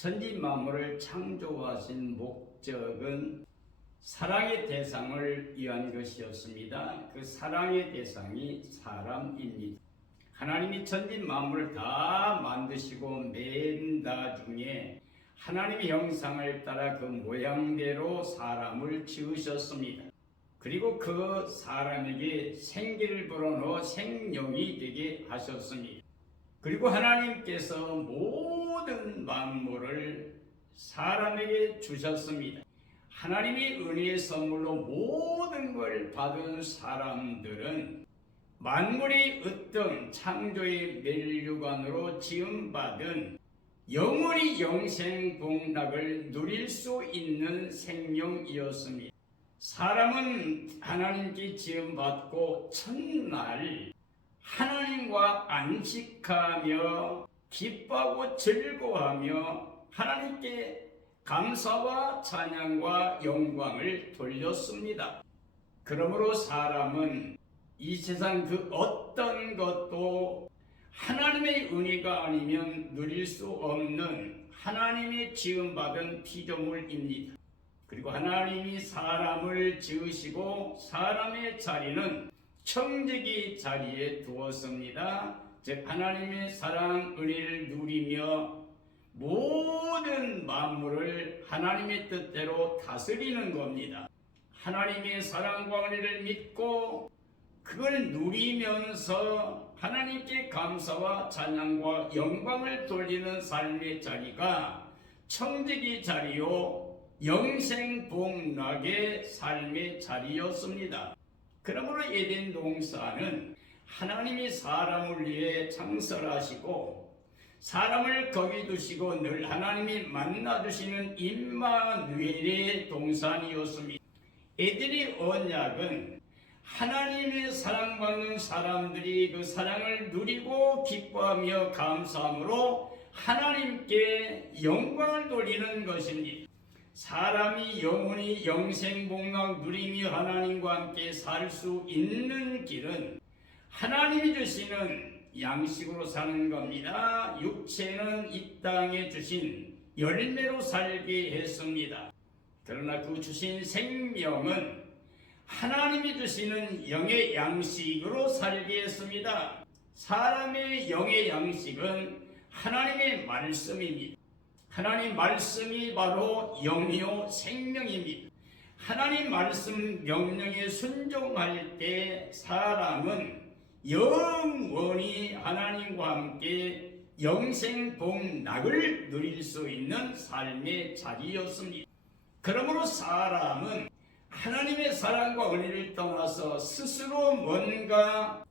천지 만물을 창조하신 목적은 사랑의 대상을 위한 것이었습니다. 그 사랑의 대상이 사람입니다. 하나님이 천지 만물을 다 만드시고 맨 나중에 하나님의 형상을 따라 그 모양대로 사람을 지으셨습니다. 그리고 그 사람에게 생기를 불어넣어 생명이 되게 하셨습니다. 그리고 하나님께서 모든 만물을 사람에게 주셨습니다. 하나님의 은혜의 선물로 모든 걸 받은 사람들은 만물의 으뜸 창조의 멸류관으로 지음받은 영원히 영생복락을 누릴 수 있는 생명이었습니다. 사람은 하나님께 지음받고 첫날 하나님과 안식하며 기뻐하고 즐거워하며 하나님께 감사와 찬양과 영광을 돌렸습니다. 그러므로 사람은 이 세상 그 어떤 것도 하나님의 은혜가 아니면 누릴 수 없는 하나님의 지음받은 피조물입니다. 그리고 하나님이 사람을 지으시고 사람의 자리는 청지기 자리에 두었습니다. 즉 하나님의 사랑 은혜를 누리며 모든 만물을 하나님의 뜻대로 다스리는 겁니다. 하나님의 사랑과 은혜를 믿고 그걸 누리면서 하나님께 감사와 찬양과 영광을 돌리는 삶의 자리가 청지기 자리요 영생복락의 삶의 자리였습니다. 그러므로 에덴 동산은 하나님이 사람을 위해 창설하시고 사람을 거기 두시고 늘 하나님이 만나주시는 임마누엘의 동산이었습니다. 에덴의 언약은 하나님의 사랑받는 사람들이 그 사랑을 누리고 기뻐하며 감사함으로 하나님께 영광을 돌리는 것입니다. 사람이 영원히 영생복락 누리며 하나님과 함께 살 수 있는 길은 하나님이 주시는 양식으로 사는 겁니다. 육체는 이 땅에 주신 열매로 살게 했습니다. 그러나 그 주신 생명은 하나님이 주시는 영의 양식으로 살게 했습니다. 사람의 영의 양식은 하나님의 말씀입니다. 하나님 말씀이 바로 영이요 생명입니다. 하나님 말씀 명령에 순종할 때 사람은 영원히 하나님과 함께 영생복락을 누릴 수 있는 삶의 자리였습니다. 그러므로 사람은 하나님의 사랑과 은혜를 떠나서 스스로 뭔가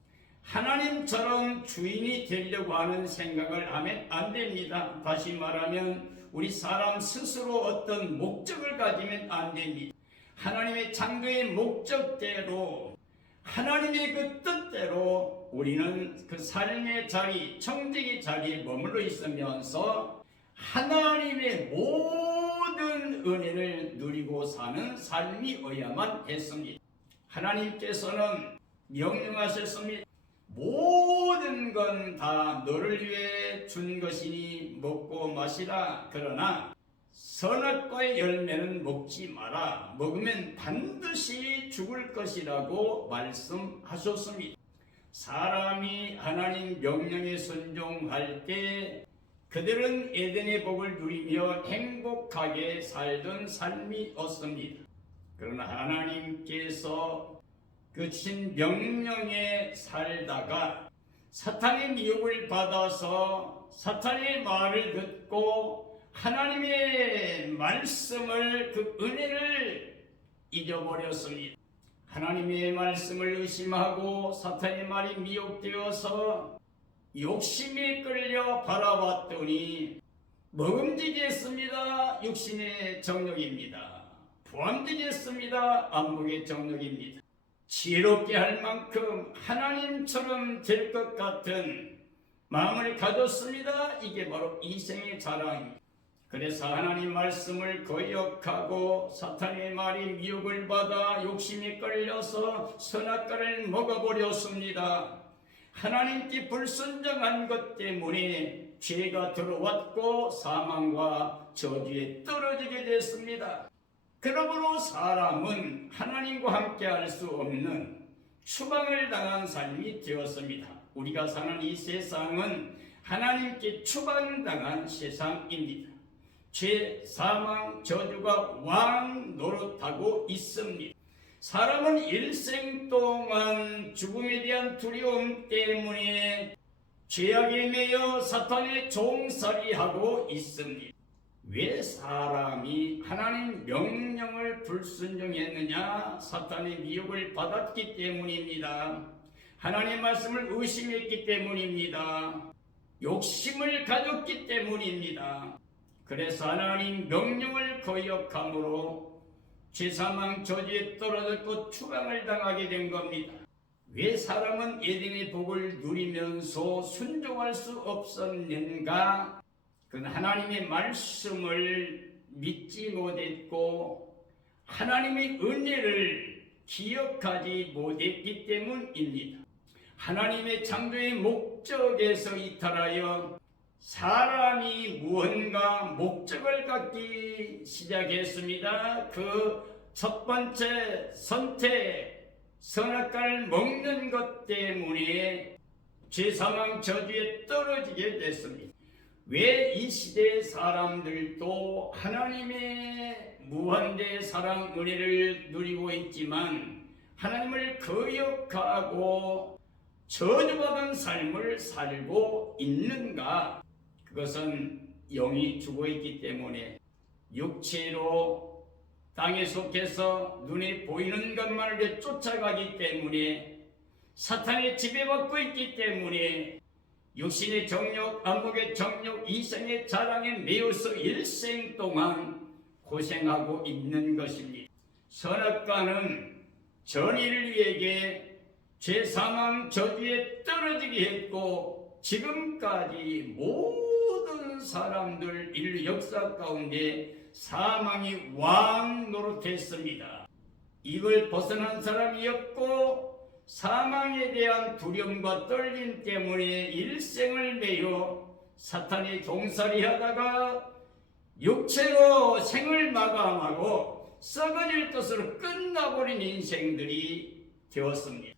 하나님처럼 주인이 되려고 하는 생각을 하면 안 됩니다. 다시 말하면 우리 사람 스스로 어떤 목적을 가지면 안 됩니다. 하나님의 창조의 목적대로 하나님의 그 뜻대로 우리는 그 삶의 자리, 청지기 자리에 머물러 있으면서 하나님의 모든 은혜를 누리고 사는 삶이어야만 했습니다. 하나님께서는 명령하셨습니다. 모든 건 다 너를 위해 준 것이니 먹고 마시라. 그러나 선악과의 열매는 먹지 마라. 먹으면 반드시 죽을 것이라고 말씀하셨습니다. 사람이 하나님 명령에 순종할 때 그들은 에덴의 복을 누리며 행복하게 살던 삶이었습니다. 그러나 하나님께서 그 주신 명령에 살다가 사탄의 미혹을 받아서 사탄의 말을 듣고 하나님의 말씀을 그 은혜를 잊어버렸습니다. 하나님의 말씀을 의심하고 사탄의 말이 미혹되어서 욕심에 끌려 바라봤더니 먹음직했습니다. 육신의 정욕입니다. 부함직했습니다. 안목의 정욕입니다. 지혜롭게 할 만큼 하나님처럼 될 것 같은 마음을 가졌습니다. 이게 바로 이생의 자랑입니다. 그래서 하나님 말씀을 거역하고 사탄의 말이 미혹을 받아 욕심에 끌려서 선악과를 먹어버렸습니다. 하나님께 불순종한 것 때문에 죄가 들어왔고 사망과 저주에 떨어지게 됐습니다. 그러므로 사람은 하나님과 함께 할 수 없는 추방을 당한 삶이 되었습니다. 우리가 사는 이 세상은 하나님께 추방당한 세상입니다. 죄, 사망, 저주가 왕 노릇하고 있습니다. 사람은 일생 동안 죽음에 대한 두려움 때문에 죄악에 매여 사탄의 종살이하고 있습니다. 왜 사람이 하나님 명령을 불순종했느냐? 사탄의 미혹을 받았기 때문입니다. 하나님 말씀을 의심했기 때문입니다. 욕심을 가졌기 때문입니다. 그래서 하나님 명령을 거역함으로 죄사망 저주에 떨어졌고 추방을 당하게 된 겁니다. 왜 사람은 에덴의 복을 누리면서 순종할 수 없었는가? 그건 하나님의 말씀을 믿지 못했고 하나님의 은혜를 기억하지 못했기 때문입니다. 하나님의 창조의 목적에서 이탈하여 사람이 무언가 목적을 갖기 시작했습니다. 그 첫 번째 선택, 선악과를 먹는 것 때문에 죄사망 저주에 떨어지게 됐습니다. 왜 이 시대의 사람들도 하나님의 무한대 사랑 은혜를 누리고 있지만 하나님을 거역하고 저주받은 삶을 살고 있는가? 그것은 영이 죽어있기 때문에 육체로 땅에 속해서 눈에 보이는 것만을 쫓아가기 때문에 사탄의 지배받고 있기 때문에 육신의 정욕, 안목의 정욕, 이생의 자랑에 매여서 일생 동안 고생하고 있는 것입니다. 선악과는 전 인류에게 죄, 사망, 저주에 떨어지게 했고 지금까지 모든 사람들 인류 역사 가운데 사망이 왕 노릇했습니다. 이걸 벗어난 사람이 없고 사망에 대한 두려움과 떨림 때문에 일생을 매여 사탄의 종살이 하다가 육체로 생을 마감하고 썩어질 것으로 끝나버린 인생들이 되었습니다.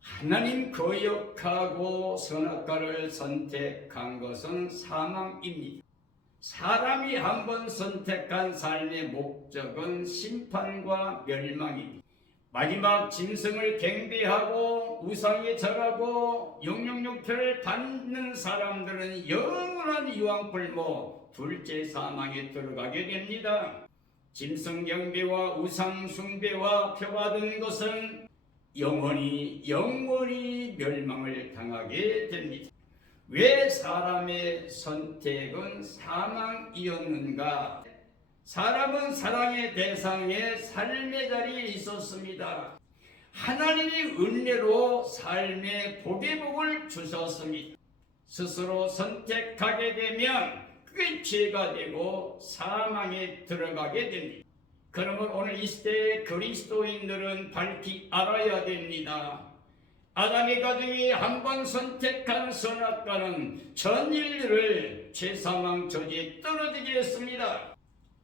하나님 거역하고 선악과를 선택한 것은 사망입니다. 사람이 한번 선택한 삶의 목적은 심판과 멸망입니다. 마지막 짐승을 경배하고 우상에 절하고 영영육표를 받는 사람들은 영원한 유황불모 둘째 사망에 들어가게 됩니다. 짐승 경배와 우상 숭배와 표받은 것은 영원히 멸망을 당하게 됩니다. 왜 사람의 선택은 사망이었는가? 사람은 사랑의 대상에 삶의 자리에 있었습니다. 하나님이 은혜로 삶의 복의 복을 주셨습니다. 스스로 선택하게 되면 그게 죄가 되고 사망에 들어가게 됩니다. 그러면 오늘 이 시대의 그리스도인들은 밝히 알아야 됩니다. 아담의 가정이 한번 선택한 선악과는 전 인류를 죄사망 저주에 떨어지게 했습니다.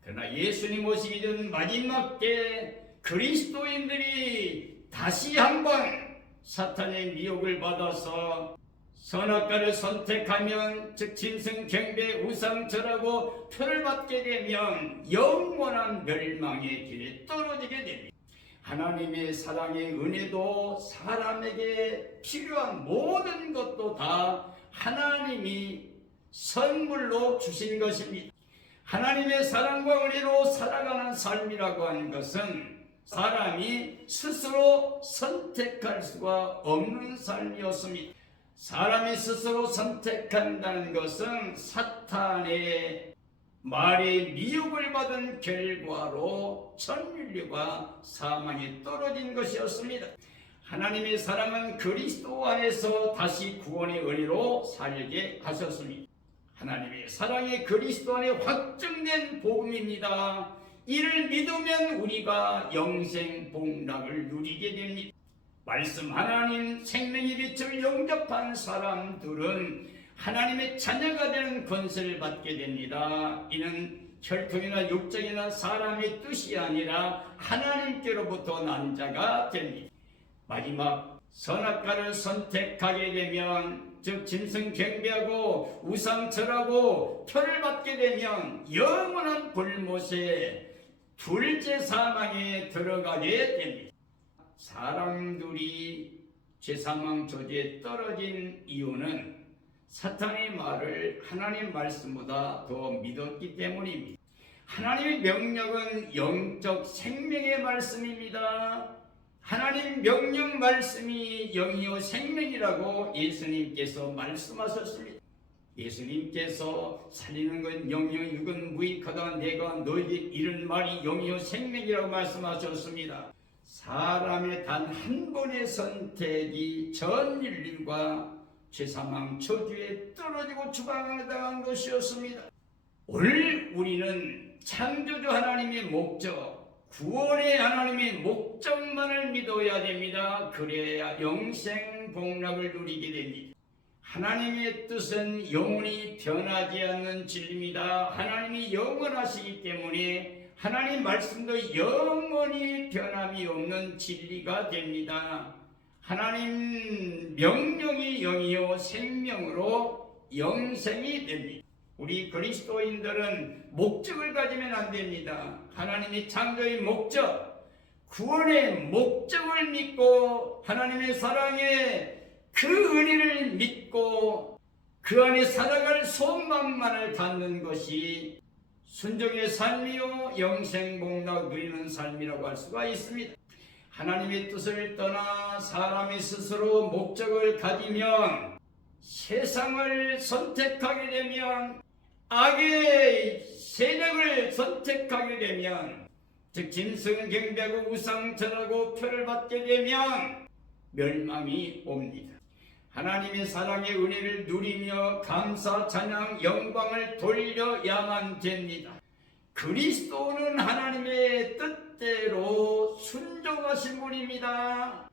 그러나 예수님 오시기 전 마지막 때 그리스도인들이 다시 한번 사탄의 미혹을 받아서 선악과를 선택하면 즉 짐승 경배 우상 절하고 표를 받게 되면 영원한 멸망의 길에 떨어지게 됩니다. 하나님의 사랑의 은혜도 사람에게 필요한 모든 것도 다 하나님이 선물로 주신 것입니다. 하나님의 사랑과 은혜로 살아가는 삶이라고 하는 것은 사람이 스스로 선택할 수가 없는 삶이었습니다. 사람이 스스로 선택한다는 것은 사탄의 말에 미혹을 받은 결과로 전 인류가 사망에 떨어진 것이었습니다. 하나님의 사랑은 그리스도 안에서 다시 구원의 은혜로 살게 하셨습니다. 하나님의 사랑이 그리스도 안에 확증된 복음입니다. 이를 믿으면 우리가 영생 복락을 누리게 됩니다. 말씀 하나님 생명의 빛을 영접한 사람들은 하나님의 자녀가 되는 권세를 받게 됩니다. 이는 혈통이나 육적이나 사람의 뜻이 아니라 하나님께로부터 난 자가 됩니다. 마지막 선악과를 선택하게 되면, 즉 짐승 경배하고 우상 절하고 표를 받게 되면 영원한 불못에 둘째 사망에 들어가게 됩니다. 사람들이 죄사망 저주에 떨어진 이유는 사탄의 말을 하나님 말씀보다 더 믿었기 때문입니다. 하나님의 명령은 영적 생명의 말씀입니다. 하나님 명령 말씀이 영이요 생명이라고 예수님께서 말씀하셨습니다. 예수님께서 살리는 건 영이요 육은 무익하다, 내가 너에게 이른 말이 영이요 생명이라고 말씀하셨습니다. 사람의 단 한 번의 선택이 전 인류가 죄사망 저주에 떨어지고 추방당한 것이었습니다. 오늘 우리는 창조주 하나님의 목적, 구원의 하나님의 목적만을 믿어야 됩니다. 그래야 영생 복락을 누리게 됩니다. 하나님의 뜻은 영원히 변하지 않는 진리입니다. 하나님이 영원하시기 때문에 하나님 말씀도 영원히 변함이 없는 진리가 됩니다. 하나님 명령이 영이요 생명으로 영생이 됩니다. 우리 그리스도인들은 목적을 가지면 안 됩니다. 하나님이 창조의 목적, 구원의 목적을 믿고 하나님의 사랑에 그 은혜를 믿고 그 안에 살아갈 소망만을 갖는 것이 순종의 삶이요 영생복락 누리는 삶이라고 할 수가 있습니다. 하나님의 뜻을 떠나 사람이 스스로 목적을 가지면, 세상을 선택하게 되면, 악의 세력을 선택하게 되면, 즉 짐승 경배하고 우상 절하고 표를 받게 되면 멸망이 옵니다. 하나님의 사랑의 은혜를 누리며 감사, 찬양, 영광을 돌려야만 됩니다. 그리스도는 하나님의 뜻대로 순종하신 분입니다.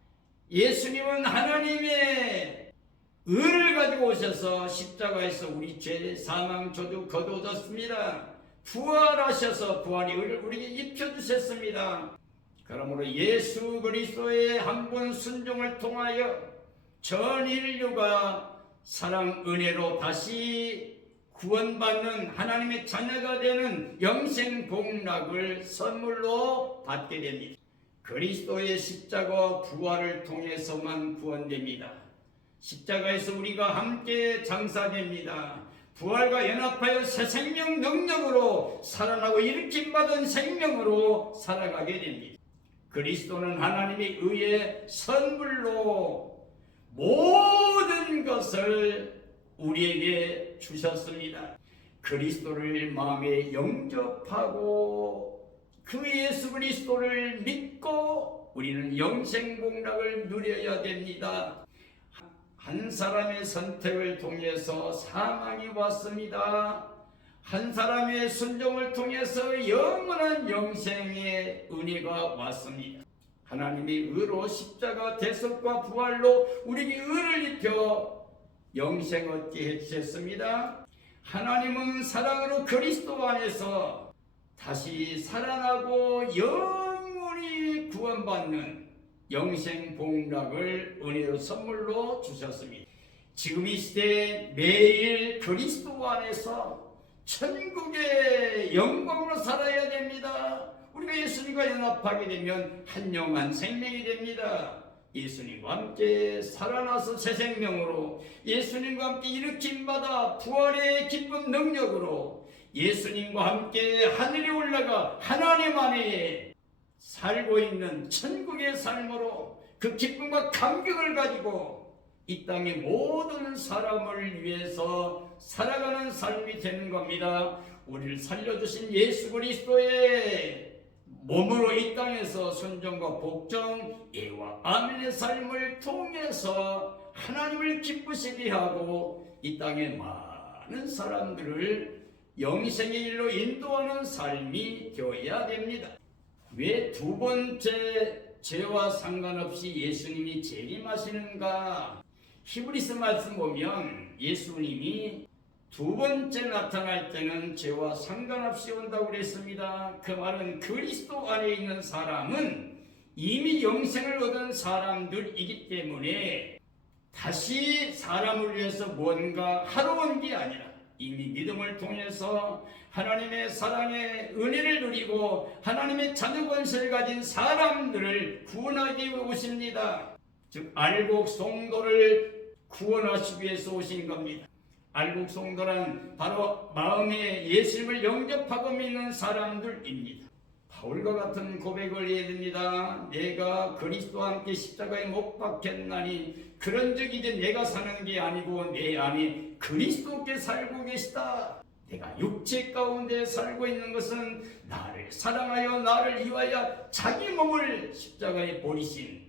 예수님은 하나님의 의를 가지고 오셔서 십자가에서 우리 죄, 사망, 저주 거두셨습니다. 부활하셔서 부활이 우리에게 입혀주셨습니다. 그러므로 예수 그리스도의 한 분 순종을 통하여 전 인류가 사랑 은혜로 다시 구원받는 하나님의 자녀가 되는 영생 복락을 선물로 받게 됩니다. 그리스도의 십자가 부활을 통해서만 구원됩니다. 십자가에서 우리가 함께 장사됩니다. 부활과 연합하여 새 생명 능력으로 살아나고 일으킴받은 생명으로 살아가게 됩니다. 그리스도는 하나님의 의의 선물로 모든 것을 우리에게 주셨습니다. 그리스도를 마음에 영접하고 그 예수 그리스도를 믿고 우리는 영생복락을 누려야 됩니다. 한 사람의 선택을 통해서 사망이 왔습니다. 한 사람의 순종을 통해서 영원한 영생의 은혜가 왔습니다. 하나님의 의로 십자가 대속과 부활로 우리에게 의를 입혀 영생 얻게 해주셨습니다. 하나님은 사랑으로 그리스도 안에서 다시 살아나고 영원히 구원받는 영생 복락을 은혜로 선물로 주셨습니다. 지금 이 시대에 매일 그리스도 안에서 천국의 영광으로 살아야 됩니다. 우리가 예수님과 연합하게 되면 한 영 한 생명이 됩니다. 예수님과 함께 살아나서 새 생명으로, 예수님과 함께 일으킴받아 부활의 기쁜 능력으로 예수님과 함께 하늘에 올라가 하나님 안에 살고 있는 천국의 삶으로 그 기쁨과 감격을 가지고 이 땅의 모든 사람을 위해서 살아가는 삶이 되는 겁니다. 우리를 살려주신 예수 그리스도의 몸으로 이 땅에서 순종과 복종, 예와 아멘의 삶을 통해서 하나님을 기쁘시게 하고 이 땅의 많은 사람들을 영생의 일로 인도하는 삶이 되어야 됩니다. 왜 두 번째 죄와 상관없이 예수님이 재림하시는가? 히브리서 말씀 보면 예수님이 두 번째 나타날 때는 죄와 상관없이 온다고 그랬습니다. 그 말은 그리스도 안에 있는 사람은 이미 영생을 얻은 사람들이기 때문에 다시 사람을 위해서 뭔가 하러 온 게 아니라 이미 믿음을 통해서 하나님의 사랑의 은혜를 누리고 하나님의 자녀 권세를 가진 사람들을 구원하기 위해 오십니다. 즉 알곡 성도를 구원하시기 위해서 오신 겁니다. 알곡 성도란 바로 마음에 예수님을 영접하고 믿는 사람들입니다. 바울과 같은 고백을 해야 됩니다. 내가 그리스도와 함께 십자가에 못 박혔나니 그런즉 이제 내가 사는 게 아니고 내 안에 그리스도께 살고 계시다. 내가 육체 가운데 살고 있는 것은 나를 사랑하여 나를 위하여 자기 몸을 십자가에 버리신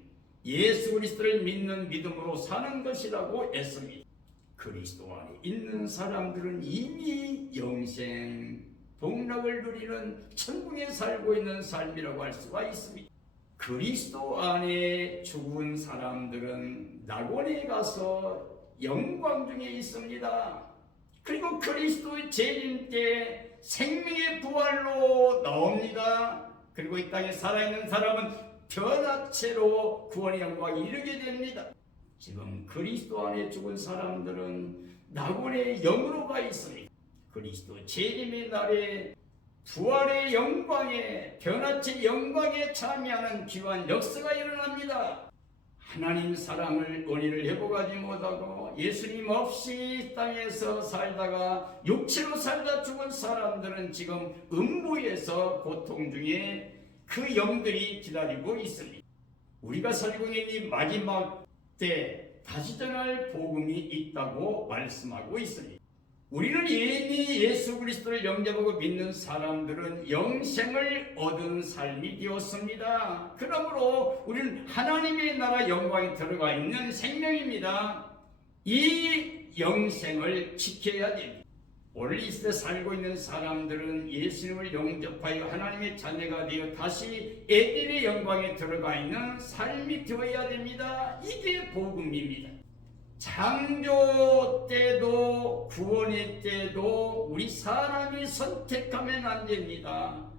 예수 그리스도를 믿는 믿음으로 사는 것이라고 했습니다. 그리스도 안에 있는 사람들은 이미 영생 복락을 누리는 천국에 살고 있는 삶이라고 할 수가 있습니다. 그리스도 안에 죽은 사람들은 낙원에 가서 영광 중에 있습니다. 그리고 그리스도의 재림 때 생명의 부활로 나옵니다. 그리고 이 땅에 살아있는 사람은 변화체로 구원의 영광에 이르게 됩니다. 지금 그리스도 안에 죽은 사람들은 낙원의 영으로 가 있습니다. 그리스도 재림의 날에 부활의 영광에 변화체 영광에 참여하는 귀한 역사가 일어납니다. 하나님 사랑을 은혜를 회복하지 못하고 예수님 없이 땅에서 살다가 육체로 살다 죽은 사람들은 지금 음부에서 고통 중에 그 영들이 기다리고 있습니다. 우리가 살고 있는 이 마지막 때 다시 전할 복음이 있다고 말씀하고 있습니다. 우리는 이미 예수 그리스도를 영접하고 믿는 사람들은 영생을 얻은 삶이 되었습니다. 그러므로 우리는 하나님의 나라 영광에 들어가 있는 생명입니다. 이 영생을 지켜야 됩니다. 오늘 이 시대 살고 있는 사람들은 예수님을 영접하여 하나님의 자녀가 되어 다시 에덴의 영광에 들어가 있는 삶이 되어야 됩니다. 이게 복음입니다. 창조 때도 구원의 때도 우리 사람이 선택하면 안 됩니다.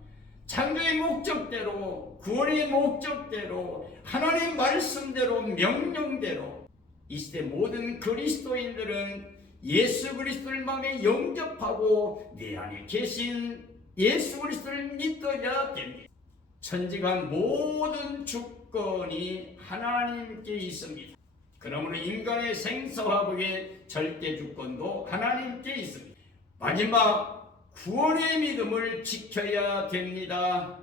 창조의 목적대로 구원의 목적대로 하나님 말씀대로 명령대로 이 시대 모든 그리스도인들은 예수 그리스도를 마음에 영접하고 내 안에 계신 예수 그리스도를 믿어야 됩니다. 천지가 모든 주권이 하나님께 있습니다. 그러므로 인간의 생사화복의 절대 주권도 하나님께 있습니다. 마지막 구원의 믿음을 지켜야 됩니다.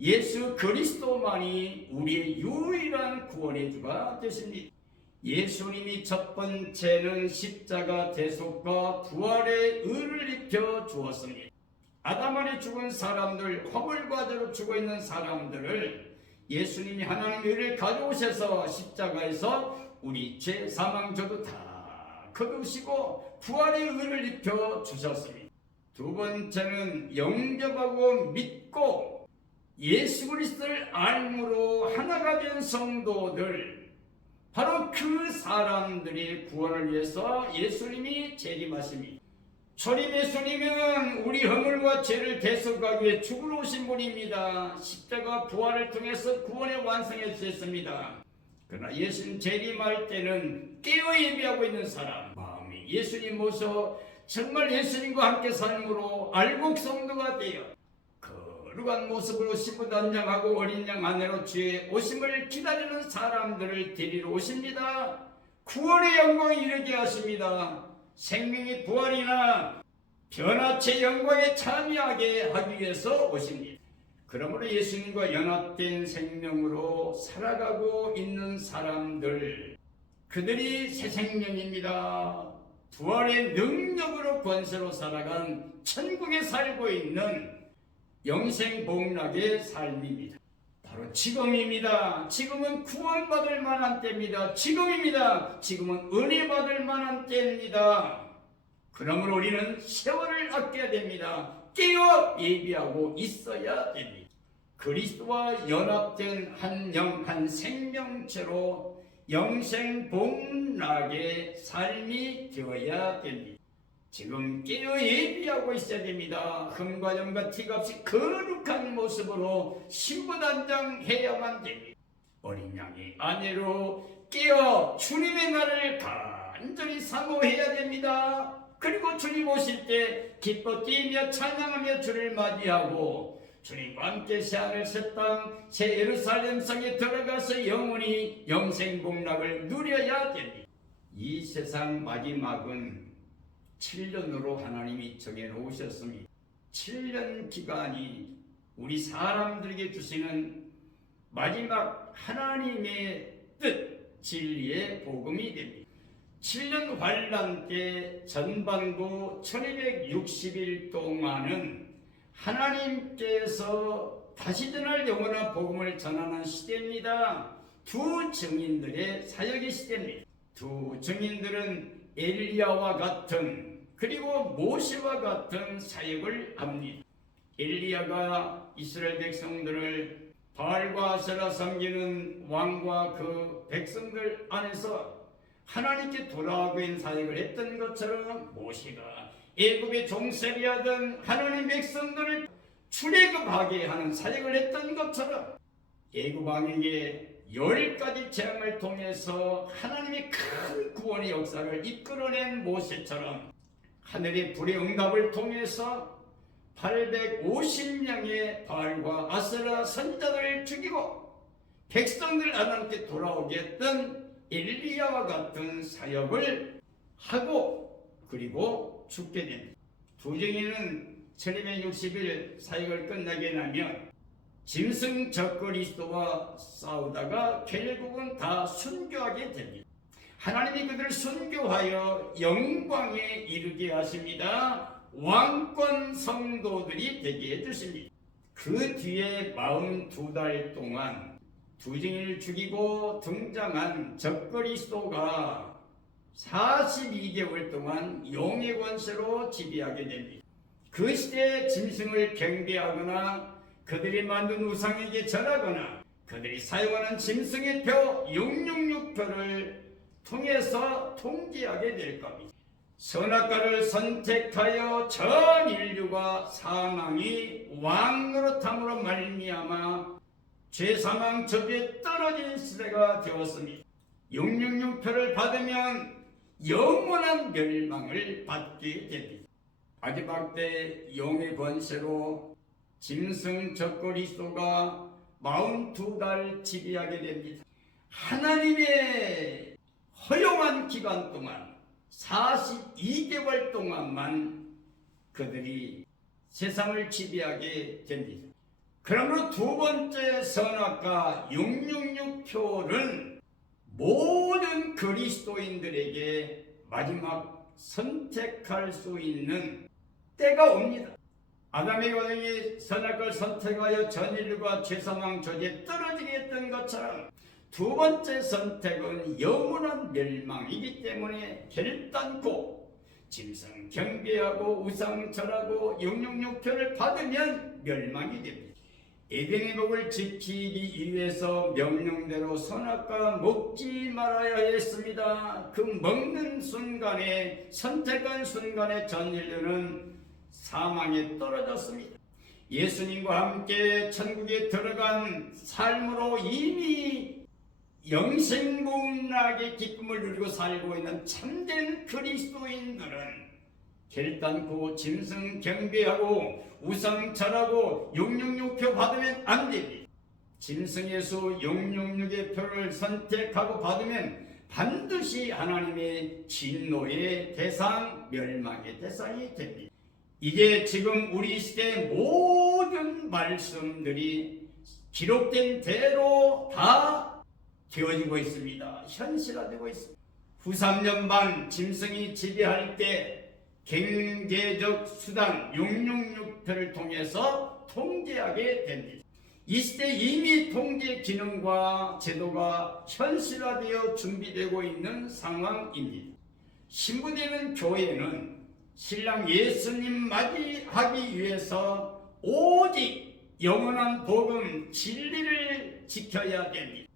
예수 그리스도만이 우리의 유일한 구원의 주가 되십니다. 예수님이 첫 번째는 십자가 대속과 부활의 의를 입혀 주었습니다. 아담 안에 죽은 사람들, 허물과 죄로 죽어 있는 사람들을 예수님이 하나님의 의를 가져오셔서 십자가에서 우리 죄, 사망, 저도 다 거두시고 부활의 의를 입혀 주셨습니다. 두 번째는 영접하고 믿고 예수 그리스도를 알므로 하나가 된 성도들, 바로 그 사람들이 구원을 위해서 예수님이 재림하십니다. 초림 예수님은 우리 허물과 죄를 대속하기 위해 죽으러 오신 분입니다. 십자가 부활을 통해서 구원의 완성해 주셨습니다. 그러나 예수님 재림할 때는 깨어 예비하고 있는 사람, 마음이 예수님 모셔 정말 예수님과 함께 삶으로 알곡 성도가 되어 거룩한 모습으로 신부단장하고 어린 양 아내로 주의 오심을 기다리는 사람들을 데리러 오십니다. 구원의 영광에 이르게 하십니다. 생명의 부활이나 변화체 영광에 참여하게 하기 위해서 오십니다. 그러므로 예수님과 연합된 생명으로 살아가고 있는 사람들, 그들이 새 생명입니다. 부활의 능력으로 권세로 살아간 천국에 살고 있는 영생 복락의 삶입니다. 바로 지금입니다. 지금은 구원받을 만한 때입니다. 지금입니다. 지금은 은혜 받을 만한 때입니다. 그러므로 우리는 세월을 아껴야 됩니다. 깨어 예비하고 있어야 됩니다. 그리스도와 연합된 한 영, 한 생명체로 영생 복락의 삶이 되어야 됩니다. 지금 깨어 예비하고 있어야 됩니다. 흠과 점과 티가 없이 거룩한 모습으로 신부단장해야만 됩니다. 어린 양이 아내로 깨어 주님의 날을 간절히 사모해야 됩니다. 그리고 주님 오실 때 기뻐 뛰며 찬양하며 주를 맞이하고 주님과 함께 새하늘 새 땅 새 예루살렘 성에 들어가서 영원히 영생 복락을 누려야 됩니다. 이 세상 마지막은 7년으로 하나님이 정해놓으셨습니다. 7년 기간이 우리 사람들에게 주시는 마지막 하나님의 뜻, 진리의 복음이 됩니다. 7년 환란 때 전반부 1260일 동안은 하나님께서 다시 전할 영원한 복음을 전하는 시대입니다. 두 증인들의 사역의 시대입니다. 두 증인들은 엘리야와 같은 그리고 모세와 같은 사역을 합니다. 엘리야가 이스라엘 백성들을 바알과 아세라 섬기는 왕과 그 백성들 안에서 하나님께 돌아오고 있는 사역을 했던 것처럼 모세가 애굽의 종살이하던 하나님 백성들을 출애굽하게 하는 사역을 했던 것처럼 애굽 왕에게 10가지 재앙을 통해서 하나님의 큰 구원의 역사를 이끌어낸 모세처럼 하늘의 불의 응답을 통해서 850명의 바알과 아세라 선지자들을 죽이고 백성들 하나님께 돌아오게 했던 엘리야와 같은 사역을 하고 그리고 죽게 됩니다. 두 증인은 1260일 사역을 끝나게 되면 짐승 적그리스도와 싸우다가 결국은 다 순교하게 됩니다. 하나님이 그들을 순교하여 영광에 이르게 하십니다. 왕권 성도들이 되게 해주십니다. 그 뒤에 42달 동안 두 증인을 죽이고 등장한 적그리스도가 42개월 동안 용의 권세로 지배하게 됩니다. 그 시대에 짐승을 경배하거나 그들이 만든 우상에게 절하거나 그들이 사용하는 짐승의 표 666표를 통해서 통제하게 될 겁니다. 선악과를 선택하여 전 인류가 사망이 왕노릇함으로 말미암아 죄사망 저주에 떨어진 시대가 되었습니다. 666표를 받으면 영원한 멸망을 받게 됩니다. 마지막 때 영의 권세로 짐승 적그리스도가 42달 지배하게 됩니다. 하나님의 허용한 기간 동안 42개월 동안만 그들이 세상을 지배하게 됩니다. 그러므로 두 번째 선악과 666표는 모든 그리스도인들에게 마지막 선택할 수 있는 때가 옵니다. 아담의 가정이 선악과를 선택하여 전 인류가 죄사망 저주에 떨어지게 했던 것처럼 두 번째 선택은 영원한 멸망이기 때문에 결단코 짐승 경배하고 우상 절하고 666표를 받으면 멸망이 됩니다. 에덴의 복을 지키기 위해서 명령대로 선악과 먹지 말아야 했습니다. 그 먹는 순간에 선택한 순간에 전 인류는 사망에 떨어졌습니다. 예수님과 함께 천국에 들어간 삶으로 이미 영생복락의 기쁨을 누리고 살고 있는 참된 그리스도인들은 결단코 짐승 경배하고 우상 절하고 666표 받으면 안 됩니다. 짐승의 수 666의 표를 선택하고 받으면 반드시 하나님의 진노의 대상, 멸망의 대상이 됩니다. 이게 지금 우리 시대의 모든 말씀들이 기록된 대로 다 되어지고 있습니다. 현실화되고 있습니다. 후 3년 반 짐승이 지배할 때 경제적 수단 666표를 통해서 통제하게 됩니다. 이 시대 이미 통제 기능과 제도가 현실화되어 준비되고 있는 상황입니다. 신부되는 교회는 신랑 예수님 맞이하기 위해서 오직 영원한 복음 진리를 지켜야 됩니다.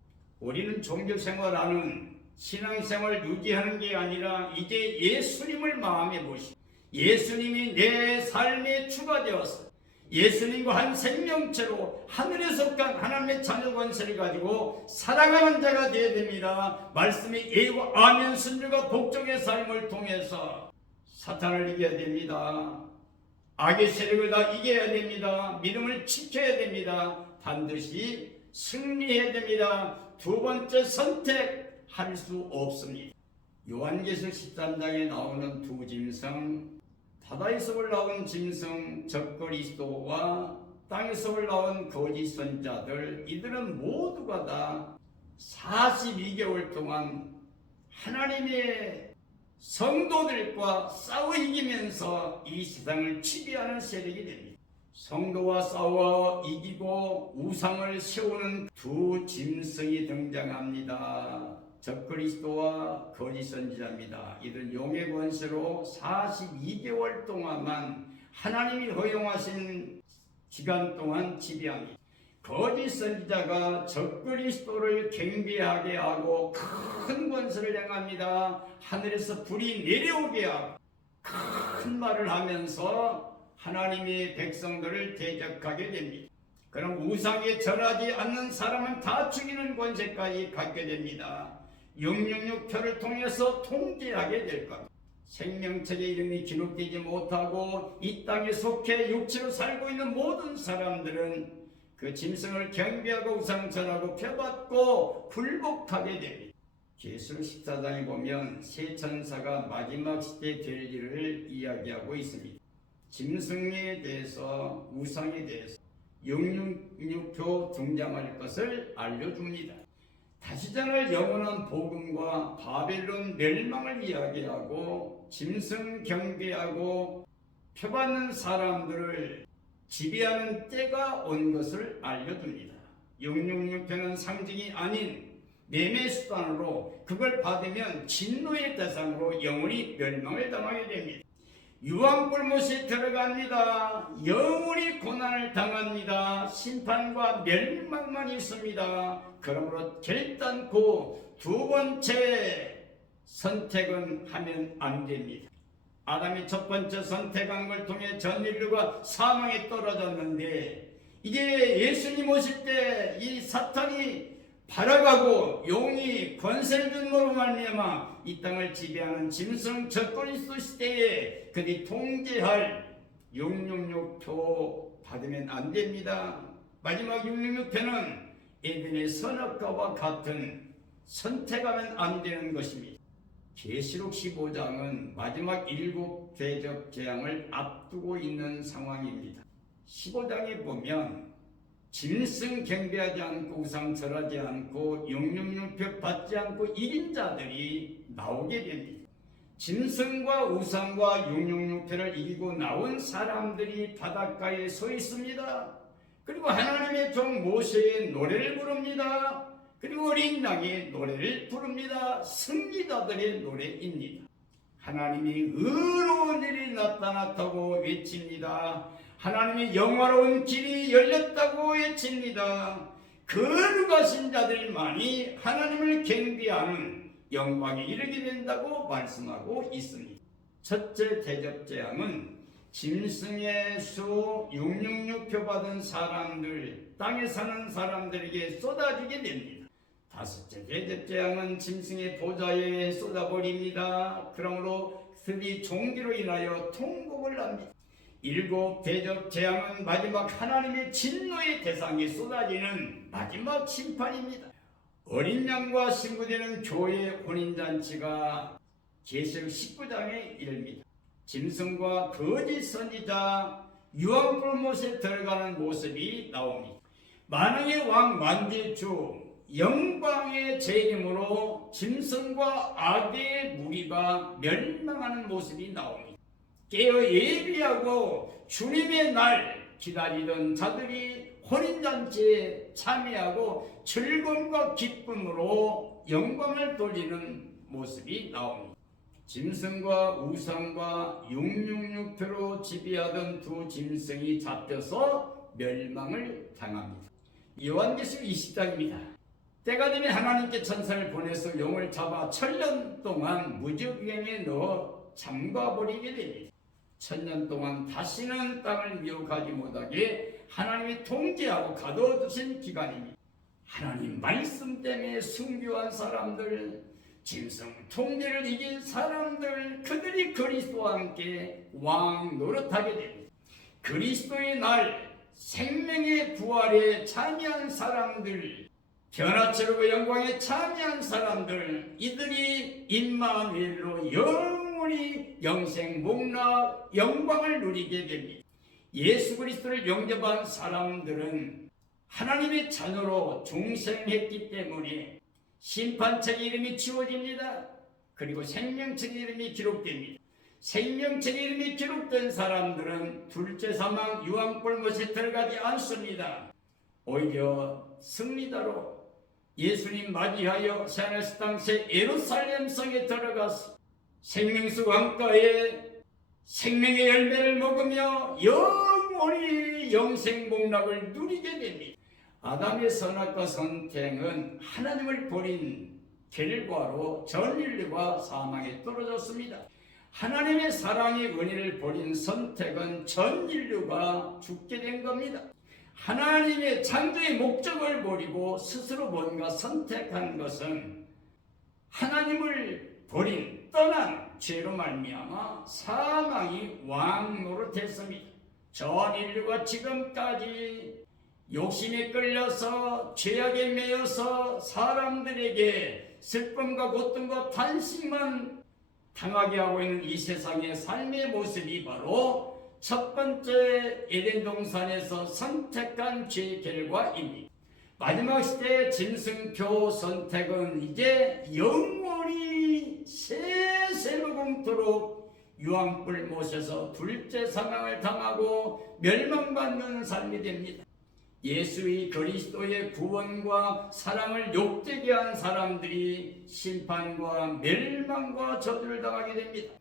우리는 종교생활하는 신앙생활을 유지하는 게 아니라 이제 예수님을 마음에 모시고 예수님이 내 삶에 추가되어서 예수님과 한 생명체로 하늘에서 간 하나님의 자녀 권세를 가지고 살아가는 자가 되어야 됩니다. 말씀이 예와 아멘 순종과 복종의 삶을 통해서 사탄을 이겨야 됩니다. 악의 세력을 다 이겨야 됩니다. 믿음을 지켜야 됩니다. 반드시 승리해야 됩니다. 두 번째 선택할 수 없습니다. 요한계시록 13장에 나오는 두 짐승, 바다에서 올라온 짐승 적그리스도와 땅에서 올라온 거짓 선자들, 이들은 모두가 다 42개월 동안 하나님의 성도들과 싸워 이기면서 이 세상을 지배하는 세력이 됩니다. 성도와 싸워 이기고 우상을 세우는 두 짐승이 등장합니다. 적그리스도와 거짓 선지자입니다. 이들 용의 권세로 42개월 동안만 하나님이 허용하신 기간 동안 지배합니다. 거짓 선지자가 적그리스도를 경배하게 하고 큰 권세를 행합니다. 하늘에서 불이 내려오게 하고 큰 말을 하면서 하나님의 백성들을 대적하게 됩니다. 그럼 우상에 절하지 않는 사람은 다 죽이는 권세까지 갖게 됩니다. 666표를 통해서 통제하게 될 겁니다. 생명책의 이름이 기록되지 못하고 이 땅에 속해 육체로 살고 있는 모든 사람들은 그 짐승을 경배하고 우상절하고 표받고 굴복하게 됩니다. 계시록 14장에 보면 세 천사가 마지막 시대 될 일을 이야기하고 있습니다. 짐승에 대해서 우상에 대해서 666표 등장할 것을 알려줍니다. 다시 전할 영원한 복음과 바벨론 멸망을 이야기하고 짐승 경배하고 표받는 사람들을 지배하는 때가 온 것을 알려줍니다. 666표는 상징이 아닌 매매 수단으로 그걸 받으면 진노의 대상으로 영원히 멸망을 당하게 됩니다. 유황불못이 들어갑니다. 영원히 고난을 당합니다. 심판과 멸망만 있습니다. 그러므로 결단코 두 번째 선택은 하면 안 됩니다. 아담이 첫 번째 선택한 걸 통해 전 인류가 사망에 떨어졌는데 이제 예수님 오실 때 이 사탄이 발아가고 용이 권세를 준 것으로 말미암아 이 땅을 지배하는 짐승 적그리스도 시대에 그들이 통제할 666표 받으면 안 됩니다. 마지막 666표는 에덴의 선악과와 같은 선택하면 안 되는 것입니다. 계시록 15장은 마지막 7 대접 재앙을 앞두고 있는 상황입니다. 15장에 보면 짐승 경배하지 않고 우상 절하지 않고 666표 받지 않고 1인자들이 나오게 됩니다. 짐승과 우상과 666표를 이기고 나온 사람들이 바닷가에 서 있습니다. 그리고 하나님의 종 모세의 노래를 부릅니다. 그리고 어린 양의 노래를 부릅니다. 승리자들의 노래입니다. 하나님이 의로운 일이 나타났다고 외칩니다. 하나님의 영화로운 길이 열렸다고 외칩니다. 거룩하신 자들만이 하나님을 경배하는 영광에 이르게 된다고 말씀하고 있습니다. 첫째 대접 재앙은 짐승의 수 666표 받은 사람들, 땅에 사는 사람들에게 쏟아지게 됩니다. 다섯째 대접 재앙은 짐승의 보좌에 쏟아버립니다. 그러므로 그들이 종기로 인하여 통곡을 합니다. 7 대접 재앙은 마지막 하나님의 진노의 대상에 쏟아지는 마지막 심판입니다. 어린 양과 신부되는 교회의 혼인잔치가 계시록 19장에 이릅니다. 짐승과 거짓 선지자 유황불못에 들어가는 모습이 나옵니다. 만왕의 왕 만대주 영광의 재림으로 짐승과 악의 무리가 멸망하는 모습이 나옵니다. 깨어 예비하고 주님의 날 기다리던 자들이 혼인잔치에 참여하고 즐거움과 기쁨으로 영광을 돌리는 모습이 나옵니다. 짐승과 우상과 666표로 지배하던 두 짐승이 잡혀서 멸망을 당합니다. 요한계시록 20장입니다. 때가 되면 하나님께 천사를 보내서 용을 잡아 1000년 동안 무적경에 넣어 잠가버리게 됩니다. 1000년 동안 다시는 땅을 미혹하지 못하게 하나님이 통제하고 가둬두신 기간입니다. 하나님 말씀 때문에 순교한 사람들, 짐승 통제를 이긴 사람들, 그들이 그리스도와 함께 왕 노릇하게 됩니다. 그리스도의 날, 생명의 부활에 참여한 사람들, 변화체로고 영광에 참여한 사람들, 이들이 임마누엘로 영원히 영생복락 영광을 누리게 됩니다. 예수 그리스도를 영접한 사람들은 하나님의 자녀로 중생했기 때문에 심판책의 이름이 지워집니다. 그리고 생명책의 이름이 기록됩니다. 생명책의 이름이 기록된 사람들은 둘째 사망 유황불못에 들어가지 않습니다. 오히려 승리자로 예수님 맞이하여 새하늘의 땅새 예루살렘 성에 들어가서 생명수 강가에 생명의 열매를 먹으며 영원히 영생복락을 누리게 됩니다. 아담의 선악과 선택은 하나님을 버린 결과로 전 인류가 사망에 떨어졌습니다. 하나님의 사랑의 은혜를 버린 선택은 전 인류가 죽게 된 겁니다. 하나님의 창조의 목적을 버리고 스스로 뭔가 선택한 것은 하나님을 버린 떠난 죄로 말미암아 사망이 왕노릇했습니다. 전 인류가 지금까지 욕심에 끌려서 죄악에 매여서 사람들에게 슬픔과 고통과 탄식만 당하게 하고 있는 이 세상의 삶의 모습이 바로 첫 번째 에덴 동산에서 선택한 죄의 결과입니다. 마지막 시대의 짐승표 선택은 이제 영원히 세세로 공토록 유황불 못에서 둘째 사망을 당하고 멸망받는 삶이 됩니다. 예수의 그리스도의 구원과 사랑을 욕되게 한 사람들이 심판과 멸망과 저주를 당하게 됩니다.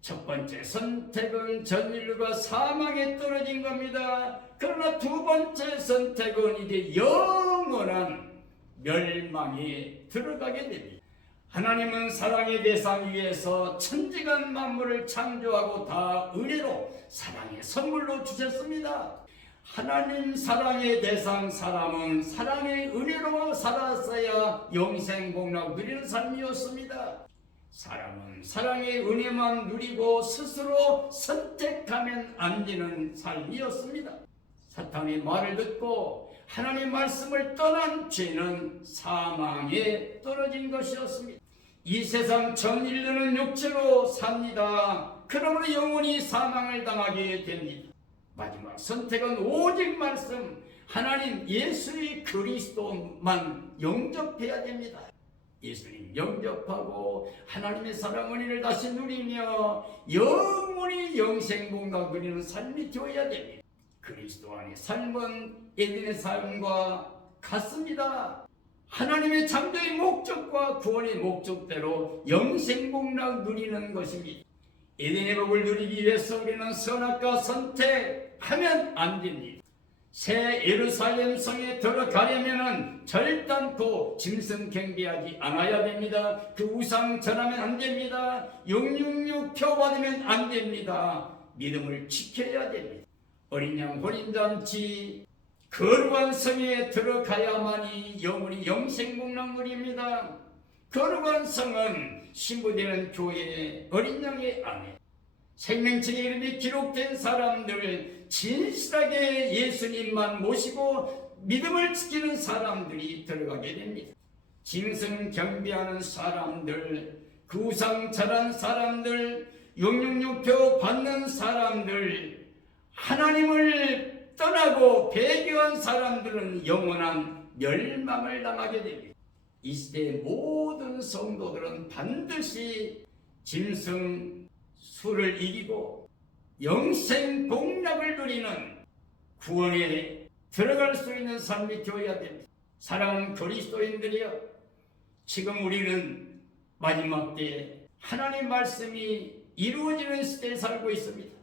첫 번째 선택은 전 인류가 사망에 떨어진 겁니다. 그러나 두 번째 선택은 이제 영원한 멸망에 들어가게 됩니다. 하나님은 사랑의 대상 위에서 천지간 만물을 창조하고 다 은혜로 사랑의 선물로 주셨습니다. 하나님 사랑의 대상 사람은 사랑의 은혜로 살았어야 영생복락 누리는 삶이었습니다. 사람은 사랑의 은혜만 누리고 스스로 선택하면 안 되는 삶이었습니다. 사탄의 말을 듣고 하나님의 말씀을 떠난 죄는 사망에 떨어진 것이었습니다. 이 세상 전 인류는 육체로 삽니다. 그러므로 영원히 사망을 당하게 됩니다. 마지막 선택은 오직 말씀, 하나님 예수의 그리스도만 영접해야 됩니다. 예수님 영접하고 하나님의 사랑 은혜를 다시 누리며 영원히 영생복락 누리는 삶이 되어야 됩니다. 그리스도 안의 삶은 에덴의 삶과 같습니다. 하나님의 창조의 목적과 구원의 목적대로 영생복락 누리는 것입니다. 에덴의 복을 누리기 위해서 우리는 선악과 선택하면 안 됩니다. 새 예루살렘 성에 들어가려면 절단코 짐승 경배하지 않아야 됩니다. 그 우상 전하면 안 됩니다. 666표 받으면 안 됩니다. 믿음을 지켜야 됩니다. 어린 양 혼인잔치 거룩한 성에 들어가야만이 영원히 영생복락 누립니다. 거룩한 성은 신부되는 교회의 어린 양의 아내, 생명책의 이름이 기록된 사람들, 진실하게 예수님만 모시고 믿음을 지키는 사람들이 들어가게 됩니다. 짐승 경배하는 사람들, 그 우상 절한 사람들, 666표 받는 사람들, 하나님을 떠나고 배교한 사람들은 영원한 멸망을 당하게 됩니다. 이 시대의 모든 성도들은 반드시 짐승 수를 이기고 영생복락을 누리는 구원에 들어갈 수 있는 삶이 되어야 됩니다. 사랑하는 그리스도인들이여, 지금 우리는 마지막 때에 하나님 말씀이 이루어지는 시대에 살고 있습니다.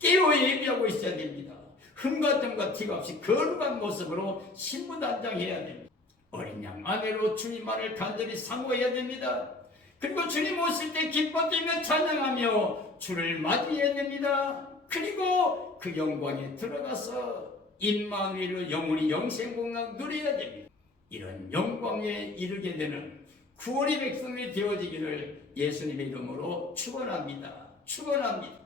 깨어 예비하고 있어야 됩니다. 흠과 뜸과 티가 없이 거룩한 모습으로 신부단장해야 됩니다. 어린 양 안으로 주님만을 간절히 사모해야 됩니다. 그리고 주님 오실 때 기뻐 뛰며 찬양하며 주를 맞이해야 됩니다. 그리고 그 영광에 들어가서 임마누엘로 영원히 영생공강 누려야 됩니다. 이런 영광에 이르게 되는 구원의 백성이 되어지기를 예수님의 이름으로 축원합니다. 축원합니다.